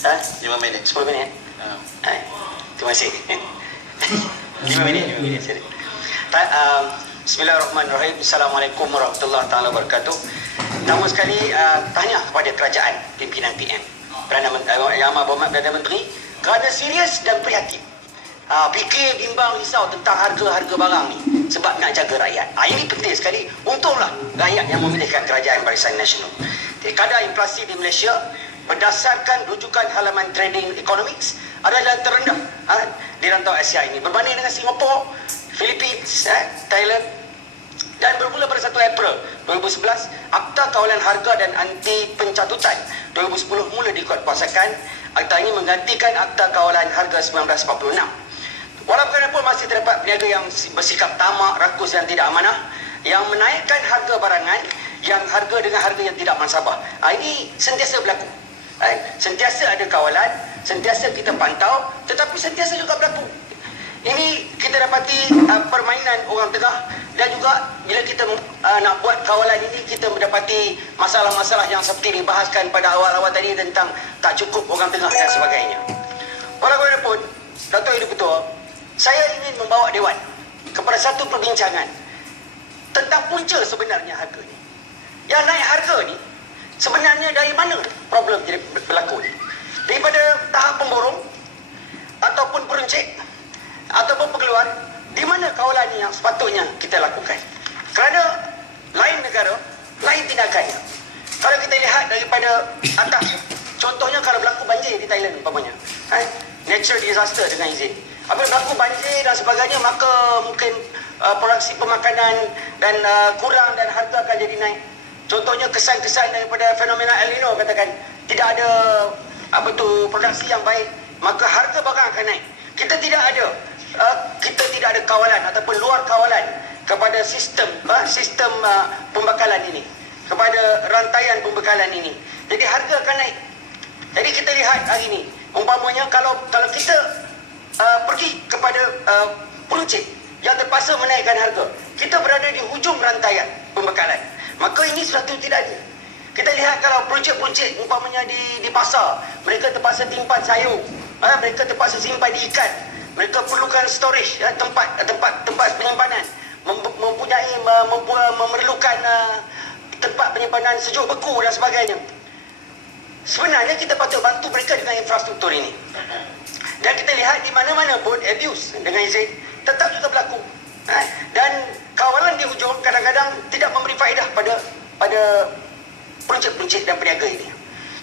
5 minit. 10 minit. Terima kasih. 5 minit. Sorry. Bismillahirrahmanirrahim. Assalamualaikum warahmatullahi taala wabarakatuh. Pertama sekali tahniah kepada kerajaan pimpinan PM, Yang Amat Berhormat Perdana Menteri, kerana serius dan prihatin. Fikir, bimbang, risau tentang harga-harga barang ni sebab nak jaga rakyat. Ini penting sekali. Untunglah rakyat yang memilihkan kerajaan Barisan Nasional. Kadar inflasi di Malaysia berdasarkan rujukan halaman Trading Economics adalah terendah di rantau Asia ini berbanding dengan Singapura, Philippines, Thailand. Dan bermula pada 1 April 2011, Akta Kawalan Harga dan Anti Pencatutan 2010 mula dikuatkuasakan. Akta ini menggantikan Akta Kawalan Harga 1946. Walaupun masih terdapat peniaga yang bersikap tamak, rakus dan tidak amanah, yang menaikkan harga barangan yang harga dengan harga yang tidak mansabah. Ini sentiasa berlaku. Sentiasa ada kawalan, sentiasa kita pantau, tetapi sentiasa juga berlaku. Ini kita dapati permainan orang tengah, dan juga bila kita nak buat kawalan ini, kita mendapati masalah-masalah yang seperti dibahaskan pada awal-awal tadi tentang tak cukup orang tengah dan sebagainya. Walaupun Dato' Hidup Ketua, saya ingin membawa Dewan kepada satu perbincangan tentang punca sebenarnya harga ni. Yang naik harga ni sebenarnya dari mana problem jadi berlaku ni? Daripada tahap pemborong ataupun peruncit ataupun pengeluar, di mana kawalan ni yang sepatutnya kita lakukan? Kerana lain negara, lain tindakannya. Kalau kita lihat daripada atas, contohnya kalau berlaku banjir di Thailand umpamanya, natural disaster dengan izin. Apabila berlaku banjir dan sebagainya, maka mungkin produksi pemakanan dan kurang dan harga akan jadi naik. Contohnya kesan-kesan daripada fenomena El Nino, katakan tidak ada produksi yang baik, maka harga barang akan naik. Kita tidak ada kawalan ataupun luar kawalan kepada sistem pembekalan ini, kepada rantaian pembekalan ini. Jadi harga akan naik. Jadi kita lihat hari ini, umpamanya kalau kita pergi kepada peruncit yang terpaksa menaikkan harga, kita berada di hujung rantaian pembekalan, maka ini suatu tidak ada. Kita lihat kalau peruncit-peruncit umpamanya di pasar, mereka terpaksa timpan sayur, mereka terpaksa simpan di ikan, mereka perlukan storage, tempat penyimpanan, memerlukan tempat penyimpanan sejuk beku dan sebagainya. Sebenarnya kita patut bantu mereka dengan infrastruktur ini. Dan kita lihat di mana-mana pun abuse dengan izin tetap juga berlaku. Dan kawalan di hujung kadang-kadang tidak memberi faedah pada peruncit-peruncit dan peniaga ini.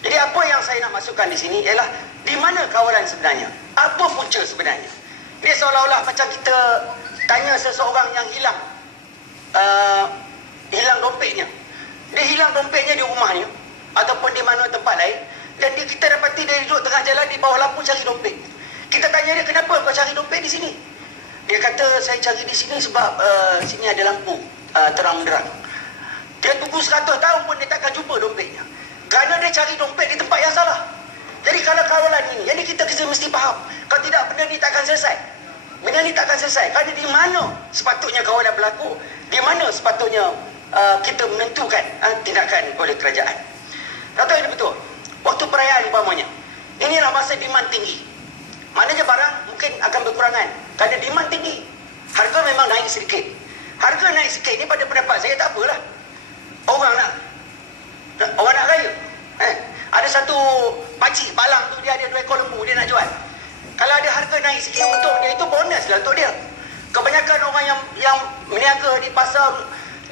Jadi apa yang saya nak masukkan di sini ialah di mana kawalan sebenarnya? Apa punca sebenarnya? Dia seolah-olah macam kita tanya seseorang yang hilang dompetnya. Dia hilang dompetnya di rumahnya ataupun di mana tempat lain, dan kita dapati dia duduk tengah jalan di bawah lampu cari dompet. Kita tanya dia, kenapa kau cari dompet di sini? Dia kata, saya cari di sini sebab sini ada lampu terang benderang. Dia tunggu 100 tahun pun dia takkan jumpa dompetnya, kerana dia cari dompet di tempat yang salah. Jadi kalau kawalan ini, jadi kita mesti faham, kalau tidak benda ni takkan selesai. Benda ni takkan selesai. Kerana di mana sepatutnya kawalan berlaku, di mana sepatutnya kita menentukan tindakan oleh kerajaan. Dato' ini betul. Waktu perayaan umpamanya, inilah masa demand tinggi. Maknanya barang mungkin akan berkurangan kerana demand tinggi. Harga memang naik sedikit. Harga naik sikit ni pada pendapat saya tak apalah. Orang nak raya. Ada satu pakcik palang tu, dia ada 2 ekor lembu, dia nak jual. Kalau ada harga naik sikit untuk dia, itu bonus lah untuk dia. Kebanyakan orang yang meniaga di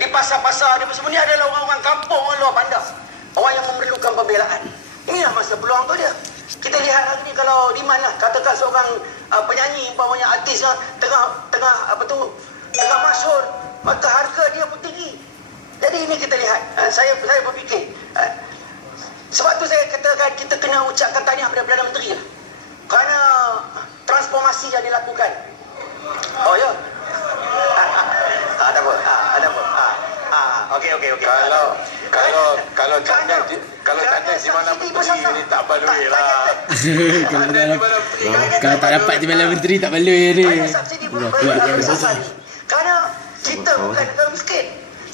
pasar-pasar dia semua ni adalah orang-orang kampung, orang luar bandar, orang yang memerlukan pembelaan. Inilah masa peluang tu dia. Kita lihat hari ni kalau di mana katakan seorang penyanyi umpamanya artis tengah masyhur, maka harga dia pun tinggi. Jadi ini kita lihat, saya berfikir, sebab tu saya katakan kita kena ucapkan tahniah kepada Perdana Menteri lah, kerana transformasi yang dilakukan. Oh ya. Ada apa? Okey. Kalau tanda di mana menteri ni tak baloi lah. Kalau tak dapat di mana menteri tak baloi ni. Kerana kita bukan negara miskin.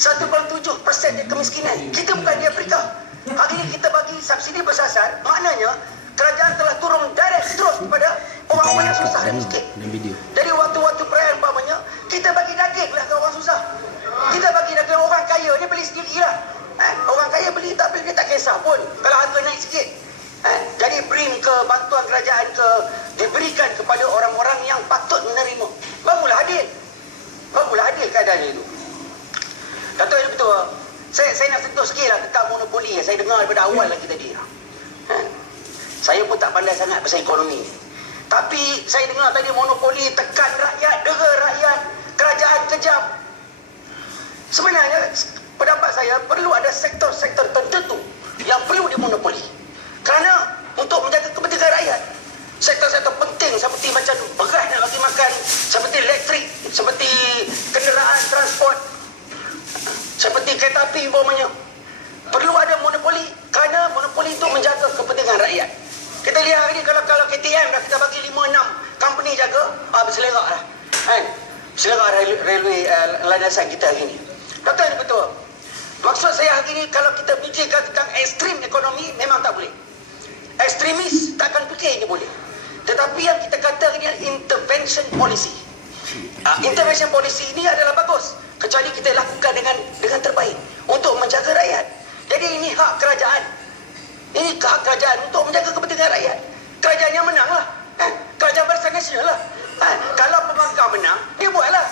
1.7% kemiskinan. Kita bukan di Afrika. Hari ini kita bagi subsidi bersasar, maknanya kerajaan kerajaan telah turun direct terus kepada orang-orang yang susah dan miskin. video. Jadi waktu-waktu perayaan umpamanya, kita bagi daging lah ke orang susah. Kita bagi daging orang kaya, dia beli sendiri lah. Orang kaya beli tak beli, dia tak kisah pun kalau harga naik sikit. Jadi bring ke bantuan kerajaan ke, diberikan kepada orang-orang yang patut menerima. Barulah adil. Barulah adil keadaannya itu. Dato' ini betul. Saya nak sentuh sikit lah tentang monopoli. Saya dengar daripada awal lagi tadi. Saya pun tak pandai sangat pasal ekonomi. Tapi saya dengar tadi monopoli tekan rakyat, dera rakyat, kerajaan kejam. Sebenarnya pendapat saya perlu ada sektor-sektor tertentu yang perlu dimonopoli. Kerana untuk menjaga kepentingan rakyat, sektor-sektor penting seperti macam beras nak bagi makan, seperti elektrik, seperti kenderaan transport, seperti kereta api umpamanya, perlu ada monopoli kerana monopoli itu menjaga kepentingan rakyat. Kita lihat hari ni kalau KTM dah kita bagi 5-6 company jaga, berselerak lah. Berselerak railway landasan kita hari ni. Kata ni betul. Maksud saya hari ni kalau kita fikirkan tentang ekstrim ekonomi memang tak boleh. Ekstremis takkan fikir ini boleh. Tetapi yang kita kata ini adalah intervention policy. Intervention policy ini adalah bagus kecuali kita lakukan dengan terbaik untuk menjaga rakyat. Jadi ini hak kerajaan. Ini hak kerajaan untuk menjaga kepentingan rakyat. Kerajaan yang menang lah. Kerajaan Barisan Nasional lah. Kalau pembangkang menang, dia buatlah.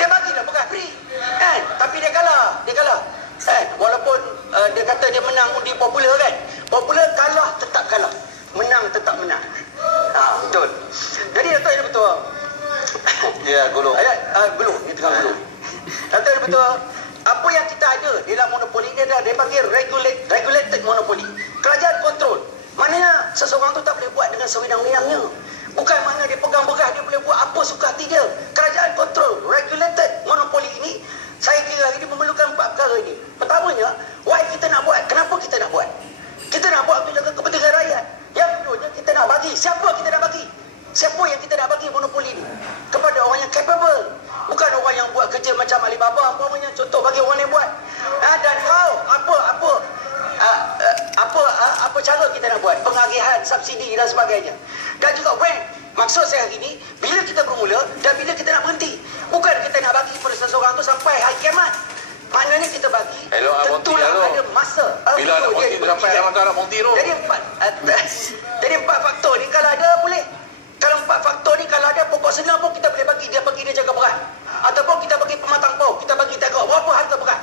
Dia bagilah beras free. Tapi dia kalah. Walaupun dia kata dia menang undi popular kan. Popular kalah tetap kalah. Menang tetap menang. Betul. Jadi Dato' ini betul. Ya, gulung. Gulung. Ini tengah gulung. Dato' ini betul. Apa yang kita ada dalam monopoli ini adalah dia panggil regulated monopoli. Kerajaan kontrol. Maknanya seseorang tu tak boleh buat dengan sewenang-wenangnya. Bukan makna dia pegang beras dia boleh buat apa suka hati dia. Kerajaan kontrol. Regulated monopoli ini, saya kira ini memerlukan 4 perkara ini. Pertamanya, why kita nak buat? Kenapa kita nak buat? Kita nak buat untuk jaga kepentingan rakyat. Yang keduanya, kita nak bagi. Siapa kita nak bagi? Siapa yang kita nak bagi monopoli ini? Kepada orang yang capable. Bukan orang yang buat kerja macam Alibaba, umpamanya contoh bagi orang yang buat. Dan how? Apa cara kita nak buat? Pengagihan, subsidi dan sebagainya. Dan juga when? Maksud saya hari ini, bila kita bermula dan bila kita nak berhenti. Bukan kita nak bagi pada seseorang tu sampai hari kiamat. Maknanya kita bagi, tentulah ada masa. Bila nak monti tu sampai nak monti tu. Jadi 4 faktor ni kalau ada boleh. Kalau 4 faktor ni kalau ada pokok senang pun kita boleh bagi. Dia bagi dia jaga beras. Ataupun kita bagi pematang pau, kita bagi tengok berapa harga beras.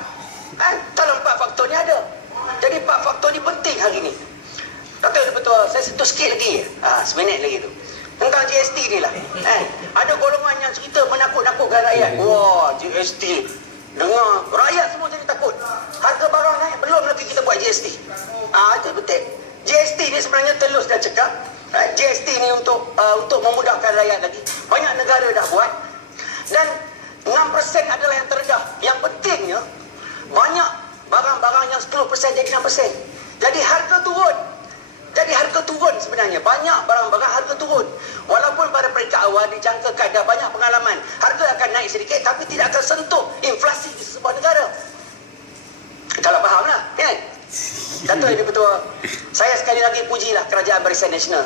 Kalau 4 faktor ni ada. Jadi 4 faktor ni penting hari ni. Kata betul, saya sentuh sikit lagi. Seminit lagi tu. Tentang GST ni lah. Ada golongan yang cerita menakut-nakutkan rakyat. Wah, GST. Dengar, rakyat semua jadi takut. Harga barang naik, belum lagi kita buat GST. Itu betul. GST ni sebenarnya telus dah cakap. GST ni untuk memudahkan rakyat lagi. Banyak negara dah buat. Dan 6% adalah yang terendah. Yang pentingnya, banyak barang-barang yang 10% jadi 6%. Jadi harga turun sebenarnya. Banyak barang-barang harga turun. Walaupun pada peringkat awal dijangkakan dah banyak pengalaman, harga akan naik sedikit tapi tidak akan sentuh inflasi di sebuah negara. Kalau fahamlah, kan? Kata ini betul. Saya sekali lagi pujilah kerajaan Barisan Nasional.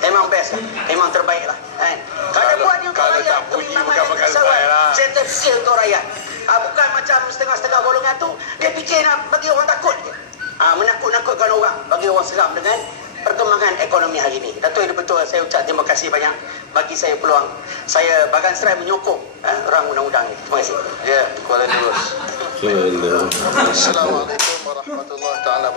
Memang best lah. Memang terbaik lah. Kalau buat dia untuk rakyat, saya terfikir untuk rakyat. Bukan macam setengah-setengah golongan tu, dia fikir nak bagi orang takut je. Menakut-nakutkan orang, bagi orang seram dengan perkembangan ekonomi hari ini. Dato' ini betul, saya ucap terima kasih banyak bagi saya peluang. Saya Bagan Serai menyokong orang undang-undang ini. Terima kasih. Ya, Kuala Lurus. Assalamualaikum warahmatullahi wabarakatuh.